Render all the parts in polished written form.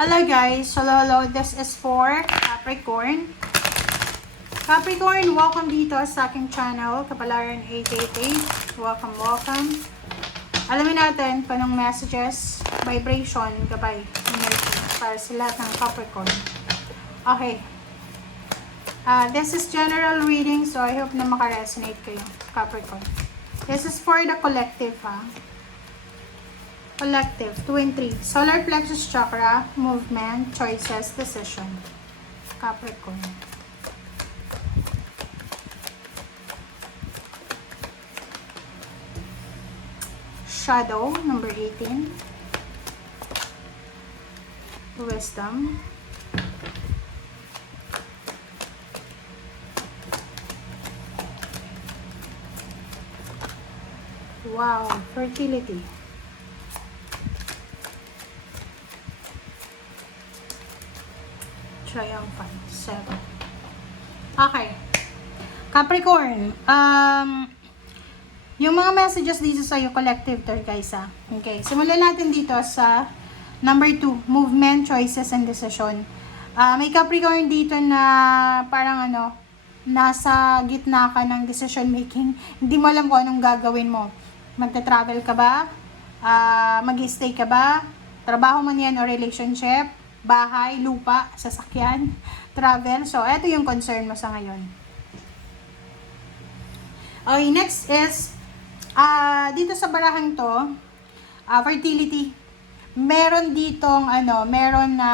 Hello guys, hello, this is for Capricorn. Capricorn, welcome dito sa aking channel, Kapalaran 888. Welcome. Alamin natin kung anong messages, vibration, gabay, energy para sa lahat ng Capricorn. Okay. This is general reading, so I hope na makaresonate kayo, Capricorn. This is for the collective, Collective, 2 and 3. Solar plexus chakra, movement, choices, decision. Capricorn. Shadow, number 18. Wisdom. Wow, fertility. Triumphant, 7. Okay. Capricorn, yung mga messages dito sa iyo, collective to guys, Okay, simulan natin dito sa number 2, movement, choices, and decision. May Capricorn dito na parang nasa gitna ka ng decision making. Hindi mo alam kung anong gagawin mo. Magta-travel ka ba? Mag-stay ka ba? Trabaho man yan o relationship? Bahay, lupa, sasakyan, travel. So, ito yung concern mo sa ngayon. Okay, next is, dito sa barahang to, fertility. Meron ditong, meron na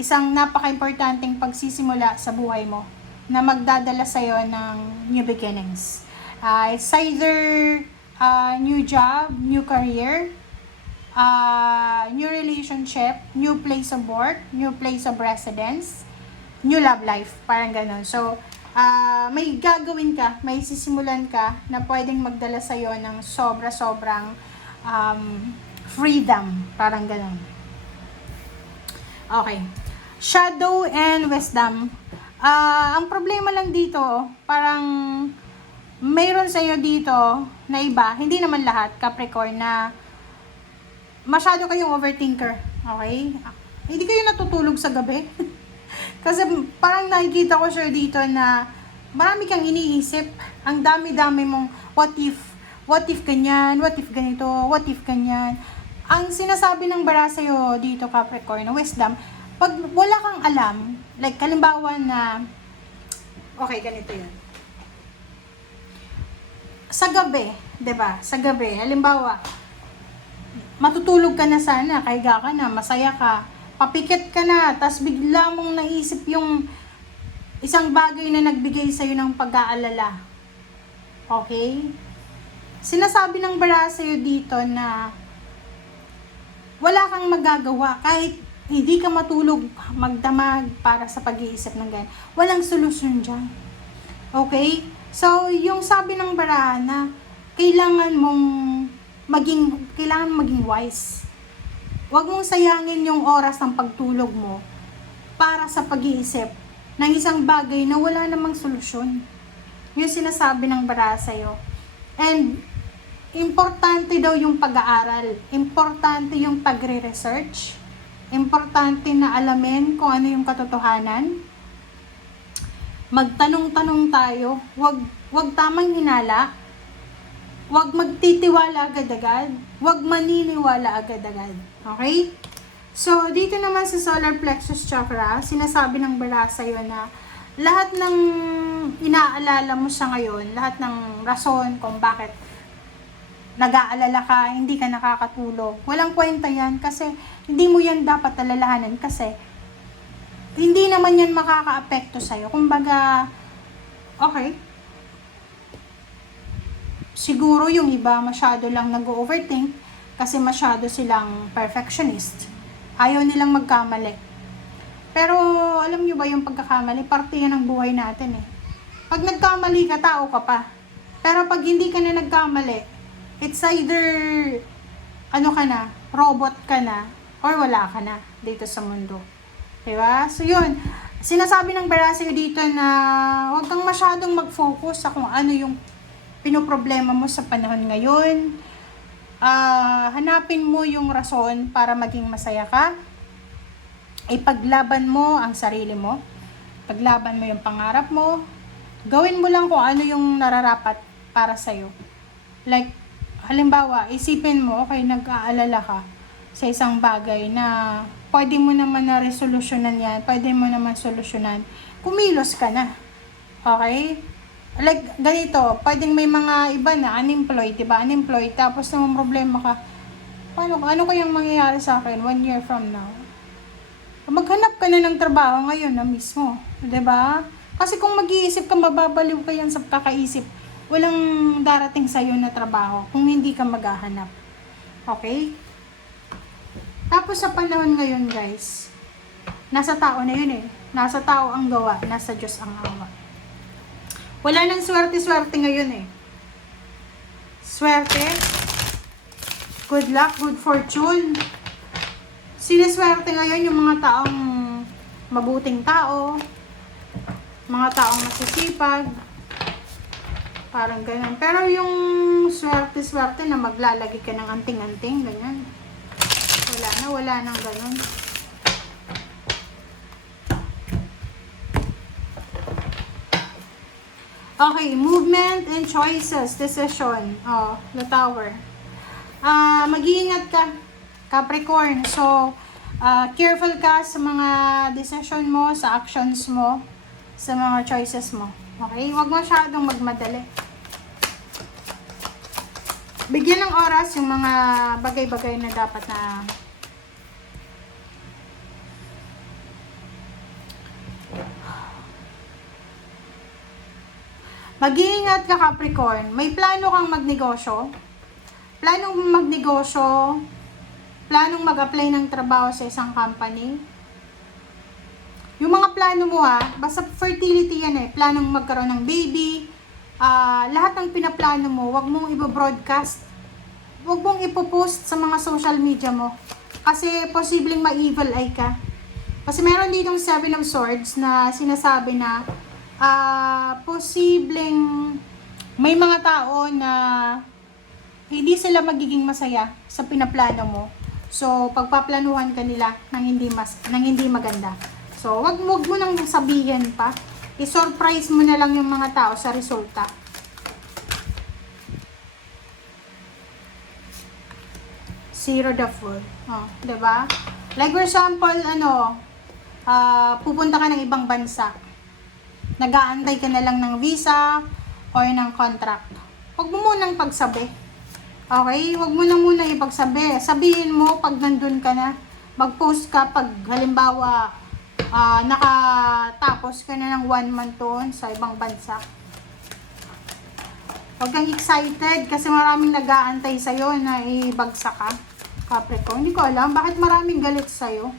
isang napaka-importanting pagsisimula sa buhay mo na magdadala sa'yo ng new beginnings. It's either new job, new career, new relationship, new place of work, new place of residence, new love life, parang ganun. So, may gagawin ka, may sisimulan ka na pwedeng magdala sa'yo ng sobra-sobrang freedom, parang ganun. Okay. Shadow and wisdom. Ang problema lang dito, parang mayroon sa'yo dito na iba, hindi naman lahat, Capricorn, na masyado kayong overthinker, okay? Hindi kayo natutulog sa gabi. Kasi parang nakikita ko siya dito na marami kang iniisip. Ang dami-dami mong what if ganyan, what if ganito, what if ganyan. Ang sinasabi ng bara sa'yo dito, Capricorn, wisdom, pag wala kang alam, like halimbawa na, okay, ganito yun. Sa gabi, 'di ba? Sa gabi, halimbawa, matutulog ka na sana, kahiga ka na, masaya ka, papikit ka na, tas bigla mong naisip yung isang bagay na nagbigay sa'yo ng pag-aalala. Okay? Sinasabi ng bara sa'yo dito na wala kang magagawa kahit hindi ka matulog, magdamag para sa pag-iisip ng ganyan. Walang solusyon dyan. Okay? So, yung sabi ng bara na kailangan mong maging wise. Huwag mong sayangin yung oras ng pagtulog mo para sa pag-iisip ng isang bagay na wala namang solusyon. Yung sinasabi ng bara sa'yo. And, importante daw yung pag-aaral. Importante yung pagre-research. Importante na alamin kung ano yung katotohanan. Magtanong-tanong tayo. Huwag tamang hinala. Huwag magtitiwala agad-agad. Huwag maniniwala agad-agad. Okay? So, dito naman sa solar plexus chakra, sinasabi ng bara sa'yo na lahat ng inaalala mo sa ngayon, lahat ng rason kung bakit nag-aalala ka, hindi ka nakakatulog. Walang kwenta yan kasi hindi mo yan dapat alalahanan kasi hindi naman yan makaka-apekto sa'yo. Kumbaga, okay, siguro yung iba masyado lang nag-overthink kasi masyado silang perfectionist. Ayaw nilang magkamali. Pero alam nyo ba yung pagkakamali? Parte yan ng buhay natin eh. Pag nagkamali ka, tao ka pa. Pero pag hindi ka na nagkamali, it's either ka na, robot ka na, or wala ka na dito sa mundo. Diba? So yun, sinasabi ng bara sa'yo dito na huwag kang masyadong mag-focus sa kung ano yung pinoproblema mo sa panahon ngayon. Hanapin mo yung rason para maging masaya ka. ipaglaban mo ang sarili mo, paglaban mo yung pangarap mo, gawin mo lang kung ano yung nararapat para sa'yo. Like, halimbawa, isipin mo, okay, nag-aalala ka sa isang bagay na pwede mo naman na resolusyonan yan, pwede mo naman solusyonan, kumilos ka na. Okay? Like, ganito, pwedeng may mga iba na unemployed, diba? Unemployed, tapos naman problema ka, ano kayang mangyayari sa akin 1 year from now? Maghanap ka na ng trabaho ngayon na mismo, 'di ba? Kasi kung mag-iisip ka, mababaliw ka yan sa kakaisip. Walang darating sa iyo na trabaho kung hindi ka maghahanap. Okay? Tapos sa panahon ngayon, guys, nasa tao na yun eh. Nasa tao ang gawa, nasa Diyos ang awa. Wala nang swerte-swerte ngayon eh. Swerte, good luck, good fortune. Siniswerte ngayon yung mga taong mabuting tao, mga taong masisipag, parang ganun. Pero yung swerte-swerte na maglalagay ka ng anting-anting, ganyan. Wala nang ganun. Okay, movement and choices, decision. Oh, the tower. Mag-iingat ka, Capricorn. So, careful ka sa mga decision mo, sa actions mo, sa mga choices mo. Okay? Huwag masyadong magmadali. Bigyan ng oras yung mga bagay-bagay na dapat na mag-iingat ka, Capricorn. May plano kang magnegosyo. Planong magnegosyo. Planong mag-apply ng trabaho sa isang company. Yung mga plano mo basta fertility yan eh. Planong magkaroon ng baby. Lahat ng pinaplano mo, wag mong i-broadcast. Wag mong ipopost sa mga social media mo. Kasi posibleng ma-evil eye ka. Kasi meron ditong 7 of Swords na sinasabi na posibleng may mga tao na hindi sila magiging masaya sa pinaplano mo. So, pagpaplanuhan ka nila ng hindi maganda. So, wag mo nang sabihin pa. I-surprise mo na lang yung mga tao sa resulta. Zero the Fool. Oh, 'di ba? Like for example, pupunta ka ng ibang bansa. Nag-aantay ka na lang ng visa or ng contract. Huwag mo munang pagsabi. Okay? Huwag mo na muna ipagsabi. Sabihin mo pag nandun ka na. Mag-post ka pag halimbawa nakatapos ka na ng 1 month doon sa ibang bansa. Huwag kang excited kasi maraming nag-aantay sa'yo na ibagsak ka. Capricorn, hindi ko alam bakit maraming galit sa'yo.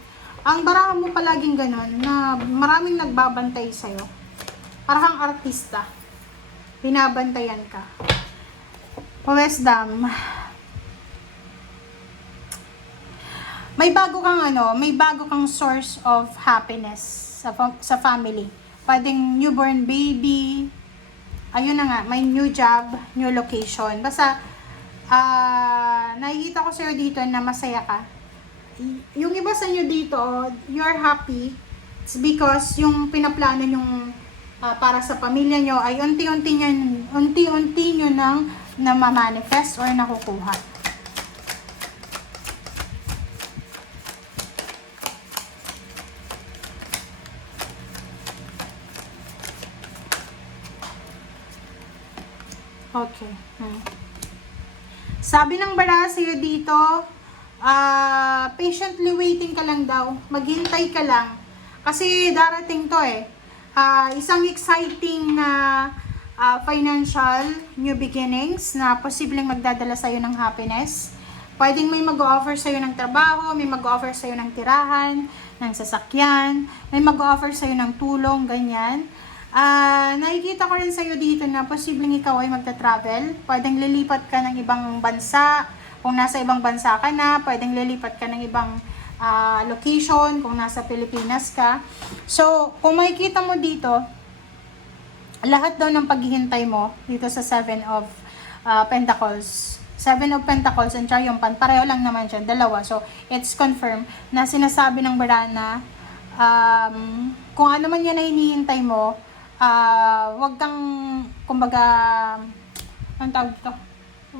Ang barahan mo palaging ganun na maraming nagbabantay sa'yo. Para kang artista. Binabantayan ka. Wisdom. May bago kang source of happiness sa family. Pwedeng newborn baby. Ayun na nga, may new job, new location. Basta nakikita ko sa'yo dito na masaya ka. Yung iba sa inyo dito, you're happy. It's because yung pinaplano yung para sa pamilya nyo ay unti-unti nyo nang na-manifest or nakukuha. Okay. Sabi ng bara sa'yo dito, patiently waiting ka lang daw. Maghintay ka lang. Kasi darating to eh. Isang exciting na financial new beginnings na posibleng magdadala sa'yo ng happiness. Pwedeng may mag-offer sa'yo ng trabaho, may mag-offer sa'yo ng tirahan, ng sasakyan, may mag-offer sa'yo ng tulong, ganyan. Nakikita ko rin sa'yo dito na posibleng ikaw ay magta-travel. Pwedeng lilipat ka ng ibang bansa. Kung nasa ibang bansa ka na, pwedeng lilipat ka ng ibang location kung nasa Pilipinas ka. So, kung makikita mo dito, lahat daw ng paghihintay mo dito sa 7 of Pentacles, Seven of Pentacles and Triumphant, pareho lang naman siya, dalawa. So, it's confirmed na sinasabi ng Berana, kung ano man yan na hinihintay mo, wag kang, kumbaga, ang tawag dito,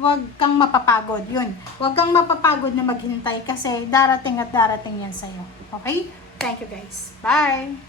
wag kang mapapagod, yun. Wag kang mapapagod na maghintay kasi darating at darating yan sa'yo. Okay? Thank you guys. Bye!